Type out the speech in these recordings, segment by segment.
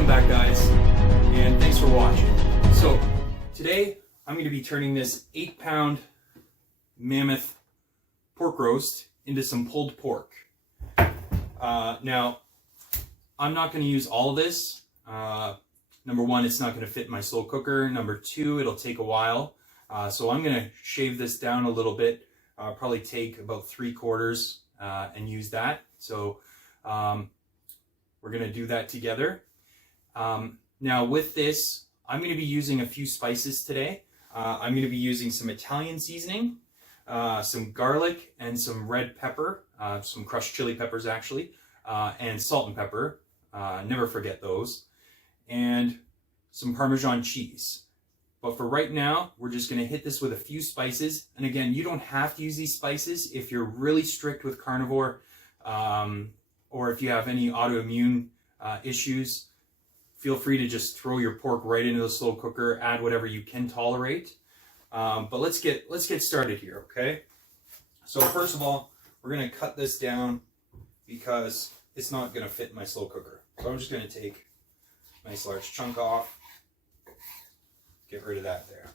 Welcome back, guys, and thanks for watching. So today I'm going to be turning this 8-pound mammoth pork roast into some pulled pork. Now I'm not going to use all of this. Number one, it's not going to fit in my slow cooker. Number two, it'll take a while. So I'm going to shave this down a little bit, probably take about 3/4 and use that. So we're going to do that together. Now with this, I'm going to be using a few spices today. I'm going to be using some Italian seasoning, some garlic and some red pepper, some crushed chili peppers actually, and salt and pepper, never forget those, and some Parmesan cheese. But for right now, we're just going to hit this with a few spices. And again, you don't have to use these spices if you're really strict with carnivore, or if you have any autoimmune issues. Feel free to just throw your pork right into the slow cooker, add whatever you can tolerate. But let's get started here, okay? So first of all, we're going to cut this down because it's not going to fit in my slow cooker. So I'm just going to take a nice large chunk off, get rid of that there.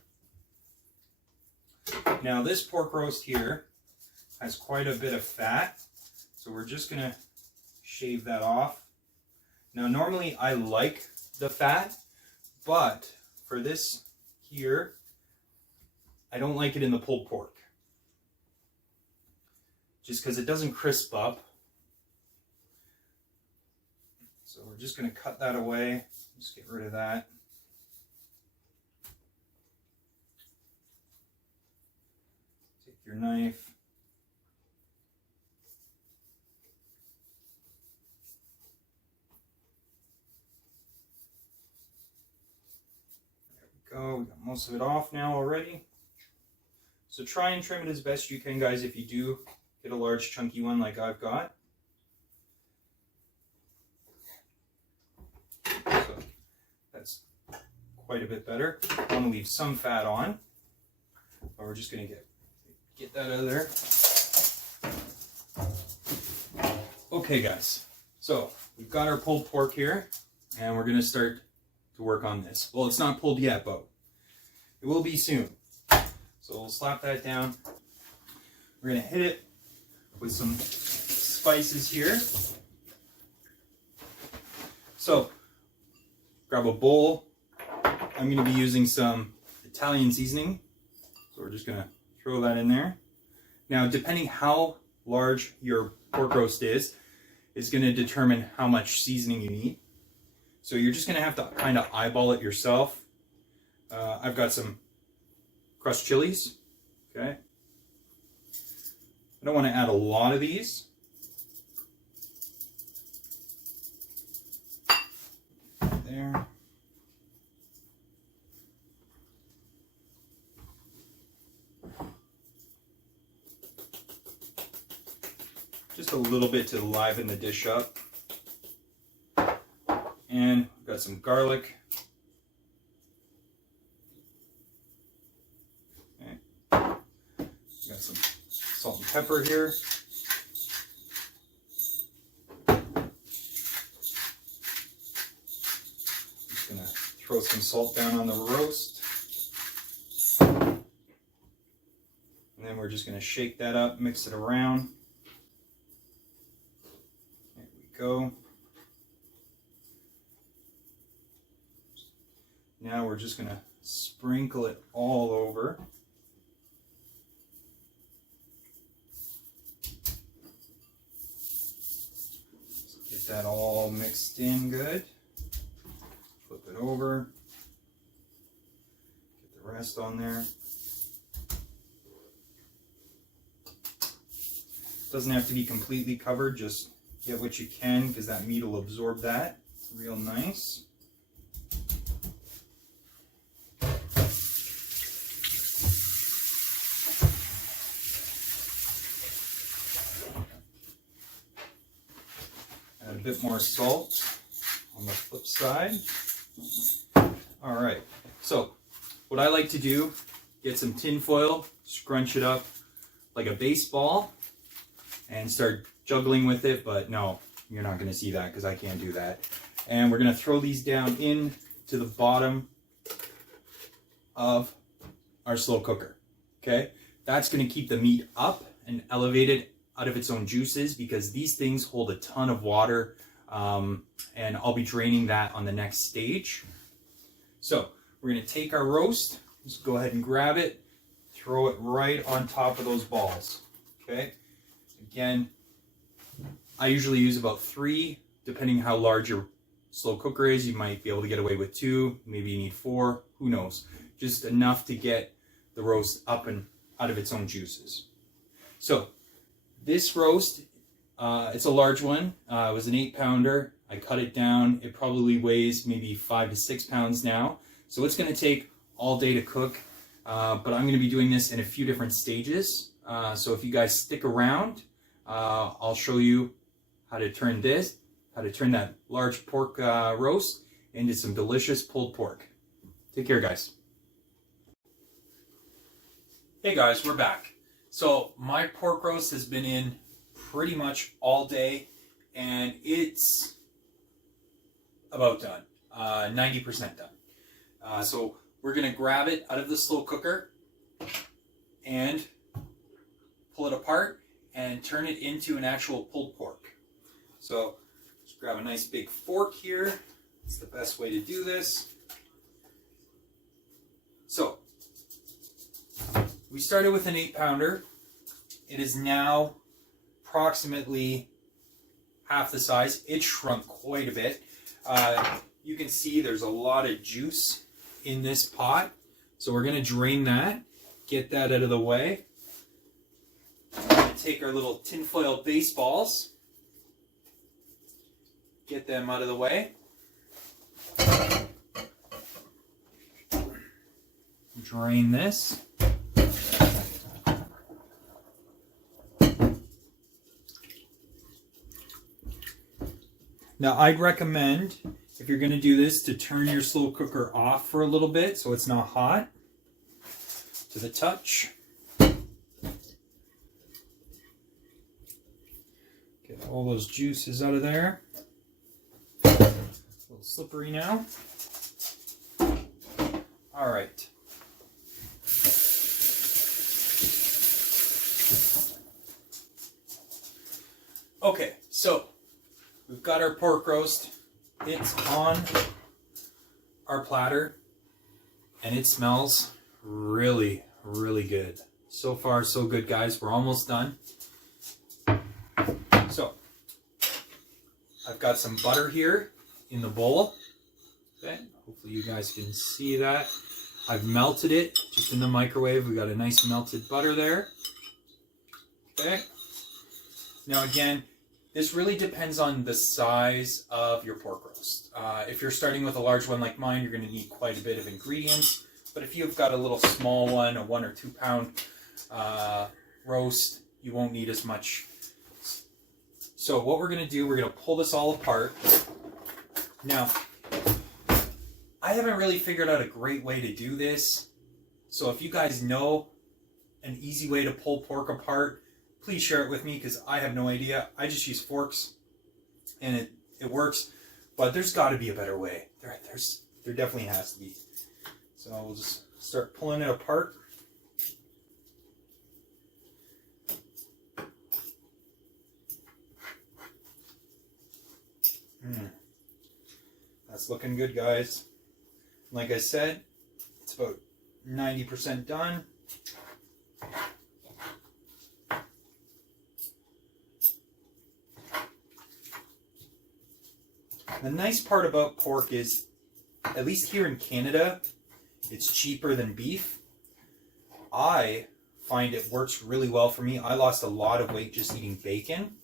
Now this pork roast here has quite a bit of fat, so we're just going to shave that off. Now normally I like the fat, but for this here, I don't like it in the pulled pork. Just because it doesn't crisp up. So we're just going to cut that away. Just get rid of that. Take your knife. Go. We got most of it off now already. So try and trim it as best you can, guys, if you do get a large chunky one like I've got. So that's quite a bit better. I want to leave some fat on, but we're just going to get that out of there. Okay, guys, so we've got our pulled pork here, and we're going to start to work on this. Well, it's not pulled yet, but it will be soon. So we'll slap that down. We're going to hit it with some spices here. So grab a bowl. I'm going to be using some Italian seasoning. So we're just going to throw that in there. Now, depending how large your pork roast is going to determine how much seasoning you need. So you're just going to have to kind of eyeball it yourself. I've got some crushed chilies. Okay. I don't want to add a lot of these. There. Just a little bit to liven the dish up. And we've got some garlic. Okay. Got some salt and pepper here. Just gonna throw some salt down on the roast. And then we're just gonna shake that up, mix it around. There we go. Now we're just going to sprinkle it all over. Get that all mixed in good. Flip it over. Get the rest on there. Doesn't have to be completely covered, just get what you can because that meat will absorb that real nice. Add a bit more salt on the flip side. All right, so what I like to do, get some tin foil, scrunch it up like a baseball, and start juggling with it, but no, you're not going to see that because I can't do that. And we're going to throw these down in to the bottom of our slow cooker. Okay, that's going to keep the meat up and elevated out of its own juices, because these things hold a ton of water, and I'll be draining that on the next stage. So we're going to take our roast, just go ahead and grab it, throw it right on top of those balls. Okay, again, I usually use about 3, depending how large your slow cooker is. You might be able to get away with 2, maybe you need 4, who knows. Just enough to get the roast up and out of its own juices. So this roast, it's a large one. It was an 8-pounder. I cut it down. It probably weighs maybe 5 to 6 pounds now. So it's going to take all day to cook, but I'm going to be doing this in a few different stages. So if you guys stick around, I'll show you how to turn that large pork roast into some delicious pulled pork. Take care, guys. Hey guys, we're back. So my pork roast has been in pretty much all day, and it's about done, 90% done. So we're gonna grab it out of the slow cooker and pull it apart and turn it into an actual pulled pork. So just grab a nice big fork here. It's the best way to do this. So we started with an 8-pounder. It is now approximately half the size. It shrunk quite a bit. You can see there's a lot of juice in this pot. So we're going to drain that, get that out of the way. We're going to take our little tinfoil baseballs, get them out of the way. Drain this. Now, I'd recommend, if you're going to do this, to turn your slow cooker off for a little bit so it's not hot to the touch. Get all those juices out of there. A little slippery now. All right. Okay, so we've got our pork roast. It's on our platter, and it smells really, really good. So far, so good, guys. We're almost done. So I've got some butter here in the bowl. Okay, hopefully you guys can see that. I've melted it just in the microwave. We got a nice melted butter there. Okay. Now again, this really depends on the size of your pork roast. If you're starting with a large one like mine, you're going to need quite a bit of ingredients. But if you've got a little small one, a 1 or 2 pound roast, you won't need as much. So what we're going to do, we're going to pull this all apart. Now, I haven't really figured out a great way to do this. So if you guys know an easy way to pull pork apart, please share it with me, because I have no idea. I just use forks, and it works. But there's got to be a better way. There definitely has to be. So we'll just start pulling it apart. That's looking good, guys. Like I said, it's about 90% done. The nice part about pork is, at least here in Canada, it's cheaper than beef. I find it works really well for me. I lost a lot of weight just eating bacon.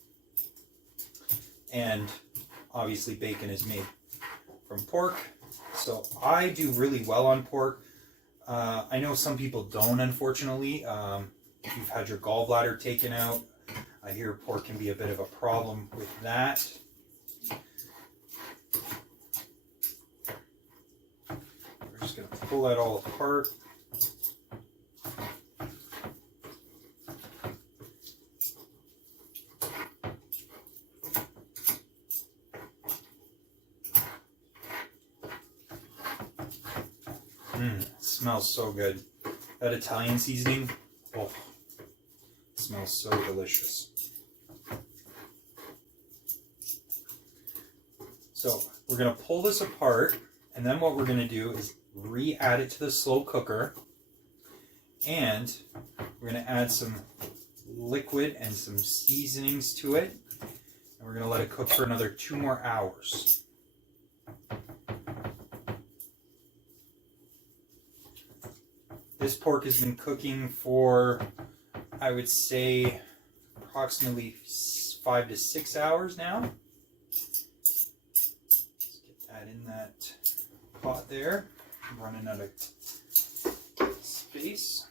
And obviously bacon is made from pork. So I do really well on pork. I know some people don't, unfortunately. If you've had your gallbladder taken out, I hear pork can be a bit of a problem with that. We're just going to pull that all apart. It smells so good. That Italian seasoning, oh, it smells so delicious. So we're going to pull this apart, and then what we're going to do is re-add it to the slow cooker, and we're going to add some liquid and some seasonings to it, and we're going to let it cook for another 2 more hours. This pork has been cooking for, I would say, approximately 5 to 6 hours now. In that pot there. I'm running out of space.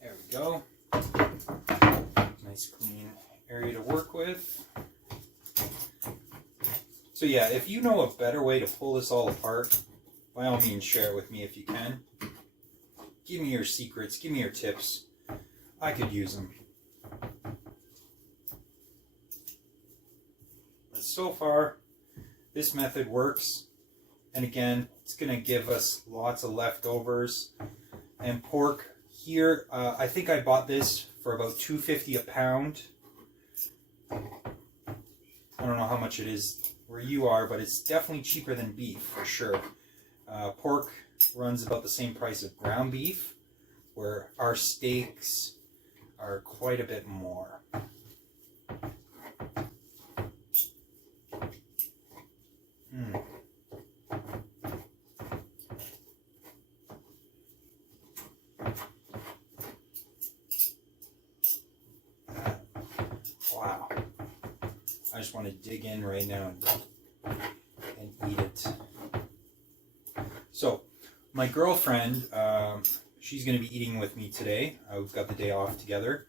There we go. Nice clean area to work with. So yeah, if you know a better way to pull this all apart, by all means share it with me if you can. Give me your secrets, give me your tips. I could use them. So far, this method works, and again, it's going to give us lots of leftovers. And pork here, I think I bought this for about $2.50 a pound. I don't know how much it is where you are, but it's definitely cheaper than beef for sure. Pork runs about the same price of ground beef, where our steaks are quite a bit more. Wow. I just want to dig in right now and eat it. So, my girlfriend, she's going to be eating with me today. We've got the day off together.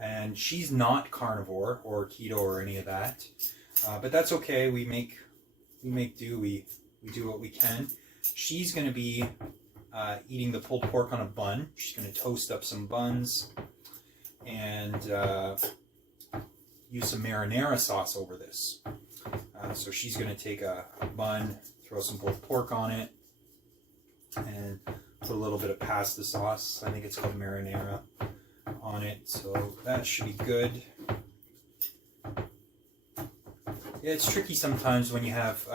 And she's not carnivore or keto or any of that. But that's okay. We make do. We do what we can. She's going to be eating the pulled pork on a bun. She's going to toast up some buns and use some marinara sauce over this. So she's going to take a bun, throw some pulled pork on it, and put a little bit of pasta sauce. I think it's called marinara on it. So that should be good. Yeah, it's tricky sometimes when you have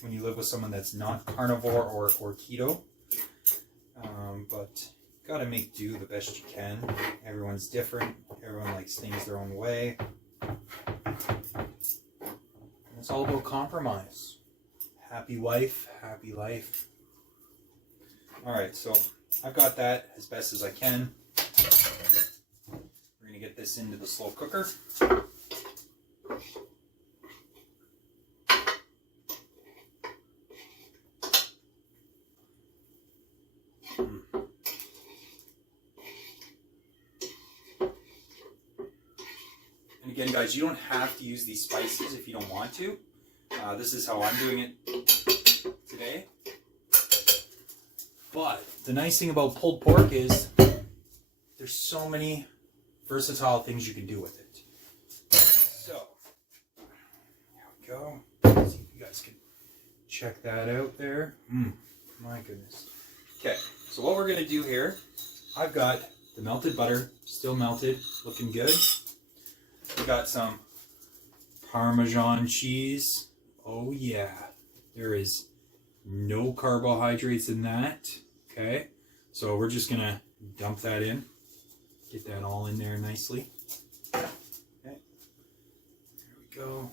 when you live with someone that's not carnivore or keto, but you gotta make do the best you can. Everyone's different. Everyone likes things their own way. And it's all about compromise. Happy wife, happy life. All right, so I've got that as best as I can. We're gonna get this into the slow cooker. And again, guys, you don't have to use these spices if you don't want to. This is how I'm doing it today. But the nice thing about pulled pork is there's so many versatile things you can do with it. So, there we go. Let's see if you guys can check that out there. My goodness. Okay, so what we're going to do here, I've got the melted butter, still melted, looking good. We got some Parmesan cheese. Oh yeah, there is no carbohydrates in that. Okay, so we're just gonna dump that in, get that all in there nicely. Okay, there we go.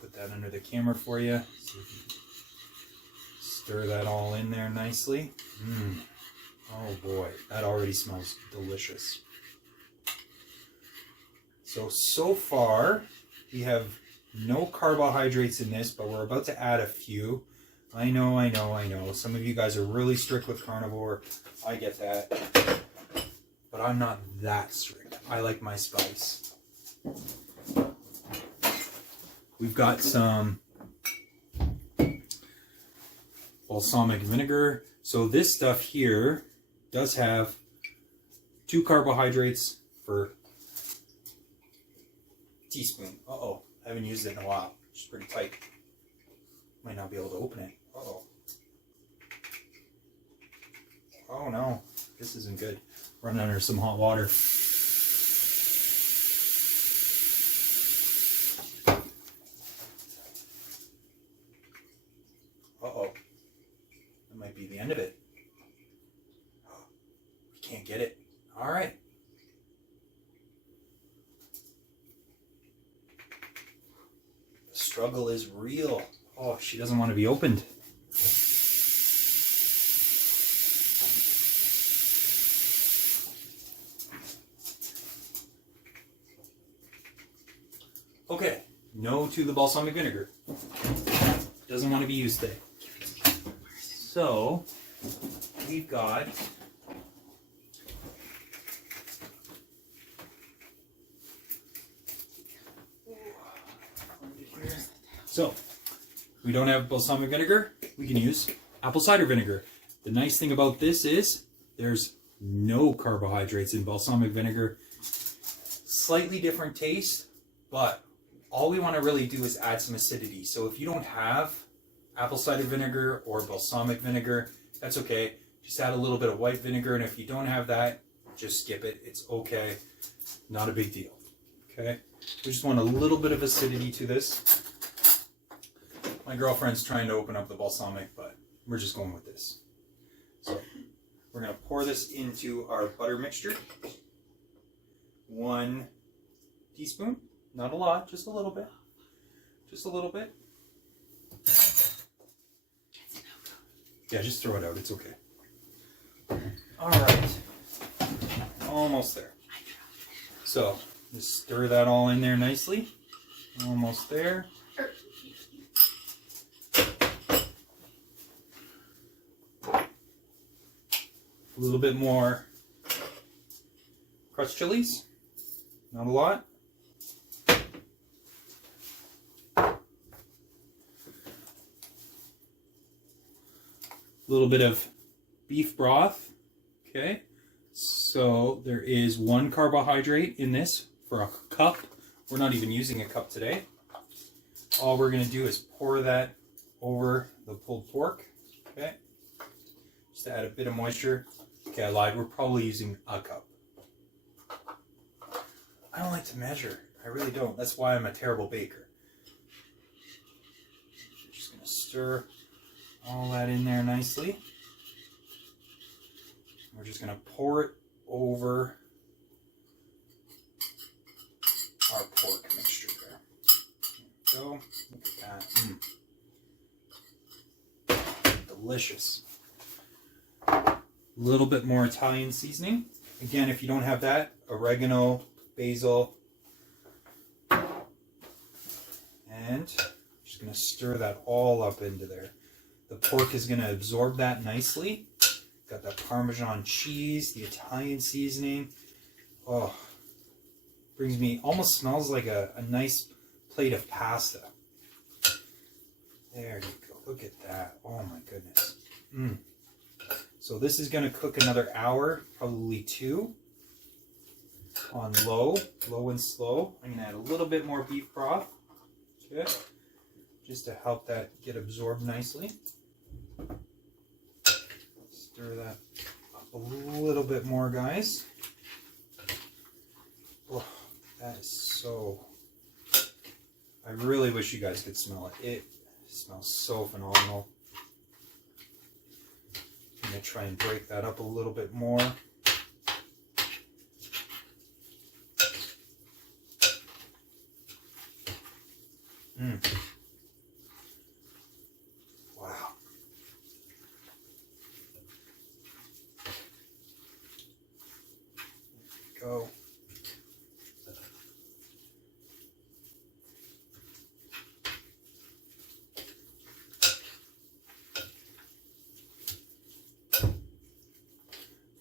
Put that under the camera for you. So you can stir that all in there nicely. Oh boy, that already smells delicious. So far, we have no carbohydrates in this, but we're about to add a few. I know. Some of you guys are really strict with carnivore. I get that. But I'm not that strict. I like my spice. We've got some balsamic vinegar. So this stuff here does have 2 carbohydrates per teaspoon. I haven't used it in a while. It's pretty tight. Might not be able to open it. Uh-oh. Oh no, this isn't good. Running under some hot water. Uh-oh. That might be the end of it. We can't get it. All right. The struggle is real. Oh, she doesn't want to be opened. Okay, no to the balsamic vinegar. Doesn't want to be used today. So, we've got so we don't have balsamic vinegar, we can use apple cider vinegar. The nice thing about this is there's no carbohydrates in balsamic vinegar. Slightly different taste, but all we want to really do is add some acidity. So if you don't have apple cider vinegar or balsamic vinegar, that's okay. Just add a little bit of white vinegar, and if you don't have that, just skip it. It's okay. Not a big deal. Okay? We just want a little bit of acidity to this. My girlfriend's trying to open up the balsamic, but we're just going with this. So we're going to pour this into our butter mixture. 1 teaspoon. Not a lot, just a little bit. Just a little bit. Yeah, just throw it out. It's okay. All right. Almost there. So, just stir that all in there nicely. Almost there. A little bit more crushed chilies. Not a lot. A little bit of beef broth. Okay, so there is 1 carbohydrate in this for a cup. We're not even using a cup today. All we're going to do is pour that over the pulled pork. Okay, just to add a bit of moisture. Okay, I lied. We're probably using a cup. I don't like to measure. I really don't. That's why I'm a terrible baker. Just going to stir all that in there nicely. We're just going to pour it over our pork mixture there. There we go. Look at that. Delicious. A little bit more Italian seasoning. Again, if you don't have that, oregano, basil, and just going to stir that all up into there. The pork is going to absorb that nicely. Got that Parmesan cheese, the Italian seasoning. Oh, brings me, almost smells like a nice plate of pasta. There you go. Look at that. Oh my goodness. So this is going to cook another hour, probably 2, on low and slow. I'm going to add a little bit more beef broth. Okay. Just to help that get absorbed nicely. Stir that up a little bit more, guys. Oh, that is so... I really wish you guys could smell it. It smells so phenomenal. I'm going to try and break that up a little bit more. Wow. There we go.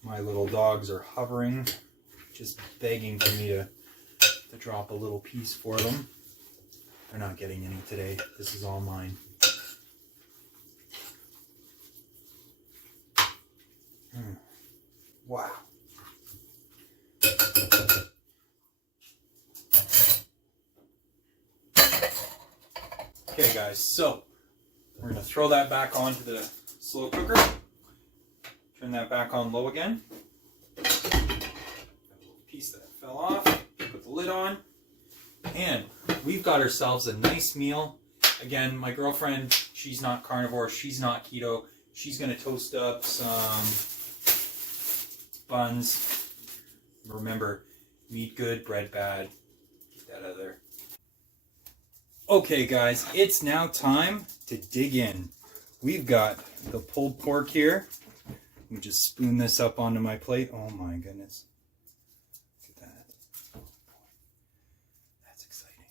My little dogs are hovering, just begging for me to drop a little piece for them. They're not getting any today. This is all mine. Wow. Okay guys, so we're going to throw that back onto the slow cooker. Turn that back on low again. Piece that fell off. Put the lid on. And we've got ourselves a nice meal. Again, my girlfriend, she's not carnivore, she's not keto. She's going to toast up some buns. Remember, meat good, bread bad. Get that out of there. Okay guys, it's now time to dig in. We've got the pulled pork here. Let me just spoon this up onto my plate. Oh my goodness. Look at that. Oh boy. That's exciting.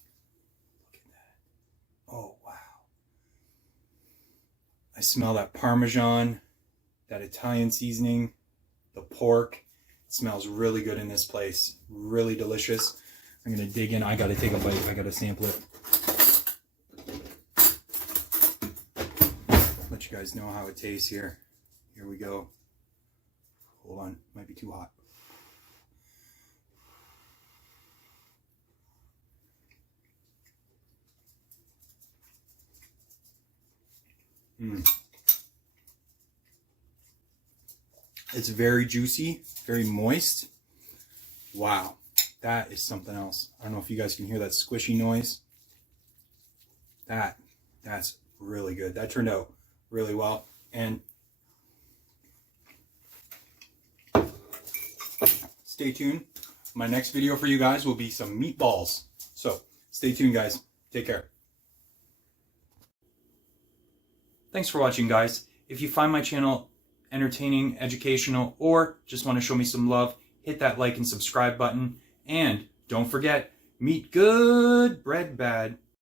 Look at that. Oh wow. I smell that parmesan, that Italian seasoning, the pork. It smells really good in this place. Really delicious. I'm going to dig in. I got to take a bite. I got to sample it. Let you guys know how it tastes here. Here we go. Hold on. Might be too hot. It's very juicy, very moist. Wow, that is something else. I don't know if you guys can hear that squishy noise. That's really good. That turned out really well. And stay tuned. My next video for you guys will be some meatballs. So stay tuned, guys. Take care. Thanks for watching, guys. If you find my channel entertaining, educational, or just want to show me some love, hit that like and subscribe button. And don't forget, meat good, bread bad.